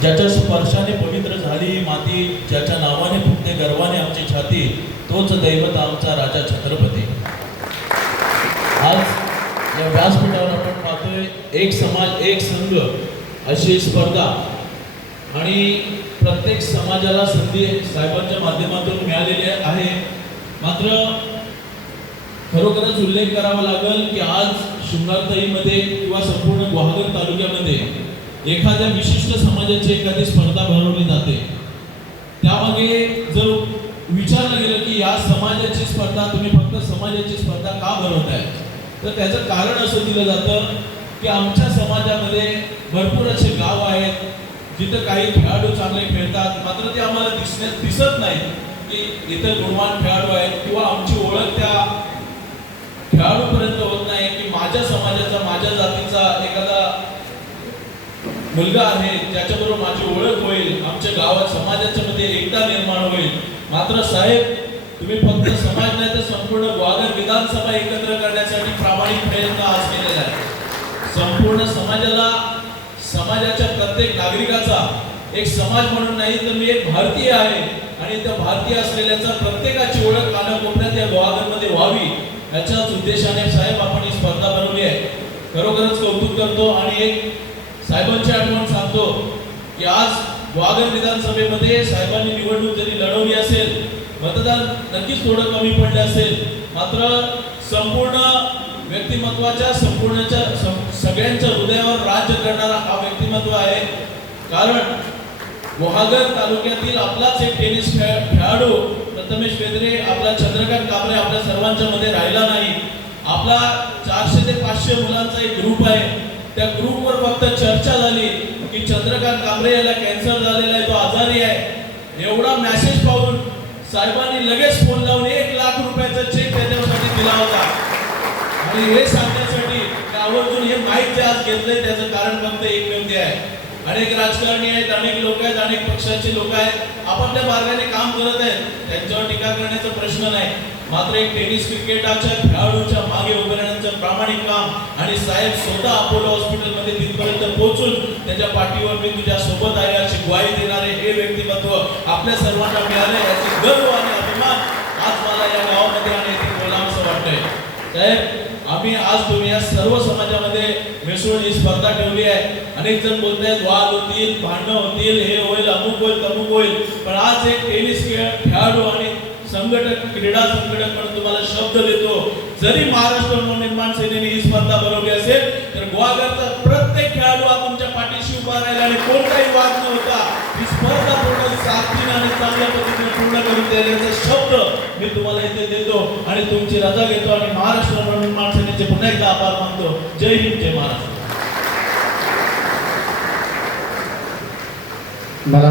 ज्याच्या स्पर्शाने पवित्र झाली माती ज्याच्या नावाने फुटते गर्वाने आमची छाती तोच दैवत आमचा राजा छत्रपती. आज या व्यासपीठावर आपण पाहतोय एक समाज एक संघ अशी स्पर्धा. आणि प्रत्येक समाजाला संधी साहेबांच्या माध्यमातून मिळालेली आहे. मात्र खरोखरच उल्लेख करावा लागेल की आज शृंगारताईमध्ये किंवा संपूर्ण गुहागर तालुक्यामध्ये एखाद्या विशिष्ट समाजाची एखादी स्पर्धा भरवली जाते. त्यामागे जर विचारलं गेलं की या समाजाची स्पर्धा तुम्ही फक्त समाजाची स्पर्धा का भरवताय? तर त्याचं कारण असं दिलं जातं की आमच्या समाजामध्ये भरपूर असे गाव आहेत जिथं काही खेळाडू चांगले खेळतात. मात्र ते आम्हाला दिसण्यात दिसत नाही की इथं गुणवान खेळाडू आहेत किंवा आमची ओळख त्या खेळाडूपर्यंत होत नाही की माझ्या समाजाचा माझ्या जातीचा एखादा मुलगा आहे ज्याच्याबरोबर माझी ओळख होईल आमच्या गावात समाजाच्या मध्ये एकता निर्माण होईल. मात्र साहेब तुम्ही फक्त समाज नाही तर संपूर्ण ग्वादर विधानसभा एकत्र करण्यासाठी प्रामाणिक प्रयत्न आज केलेला आहे. संपूर्ण समाजाला समाजाच्या प्रत्येक नागरिकाचा एक समाज म्हणून नाही तर मी एक भारतीय आहे. आणि त्या भारतीय असलेल्याचा प्रत्येकाची ओळख कानाकोपऱ्यात या ग्वादरमध्ये व्हावी याच्याच उद्देशाने साहेब आपण ही स्पर्धा बनवली आहे. खरोखरच कौतुक करतो. आणि एक साहेबांची आठवण सांगतो की आज वागण विधानसभेमध्ये साहेबांनी निवडणूक जरी लढवली असेल मतदान नक्कीच थोडं कमी पडले असेल. मात्र संपूर्ण व्यक्तिमत्वाच्या संपूर्णच्या सगळ्यांच्या हृदयावर राज्य करणारा हा व्यक्तिमत्व आहे. कारण गुहागर तालुक्यातील आपलाच एक टेनिस खेळाडू प्रथमेश बेदरे आपला चंद्रकांत कांबळे आपल्या सर्वांच्या मध्ये राहिला नाही. आपला चारशे ते पाचशे मुलांचा एक ग्रुप आहे. त्या ग्रुपवर फक्त चर्चा झाली की चंद्रकांत कांबळे याला कॅन्सर झालेला आहे तो आजारी आहे. एवढा मेसेज पाहून साहेबांनी लगेच फोन लावून एक लाख रुपयाचा चेक त्याच्यासाठी दिला होता. आणि हे सांगण्यासाठी आवर्जून हे माहीत जे आज घेतलंय त्याचं कारण फक्त एक व्यक्ती आहे. अनेक राजकारणी आहेत अनेक लोक आहेत अनेक पक्षाचे लोक आहेत. आपापल्या मार्गाने काम करत आहेत. त्यांच्यावर टीका करण्याचा प्रश्न नाही. मात्र एक टेनिस क्रिकेटाच्या खेळाडूच्या मागे उभे त्यांचं प्रामाणिक काम आणि साहेब स्वतः अपोलो हॉस्पिटलमध्ये तिथपर्यंत पोहोचून त्याच्या पाठीवर मी तुझ्या सोबत आहे अशी ग्वाही देणारे हे व्यक्तिमत्व आपल्या सर्वांना मिळाले याची गर्व आणि अभिमान आज मला या गावामध्ये आणि येथे बोलावंसं वाटतंय. साहेब आम्ही आज तुम्ही या सर्व समाजामध्ये मिसळून ही स्पर्धा ठेवली आहे. अनेक जण बोलत आहेत वाद होतील भांडणं होतील हे होईल अमुक होईल तमुक होईल. पण आज एक टेनिस खेळ खेळाडू आणि संघटक क्रीडा संघटक म्हणून तुम्हाला शब्द देतो. जरी महाराष्ट्र नवनिर्माण सेनेने ही स्पर्धा भरवली असेल तर गोवागरचा प्रत्येक खेळाडू हा तुमच्या पाठीशी उभा राहिला आणि कोणताही वाद न होता ही स्पर्धा पूर्ण साथीनं आणि चांगल्या पद्धतीने पूर्ण करून देण्याचा शब्द मी तुम्हाला इथे देतो आणि तुमची रजा घेतो आणि महाराष्ट्र नवनिर्माण सेनेचे पुन्हा एकदा आभार मानतो. जय हिंद जय महाराष्ट्र. मला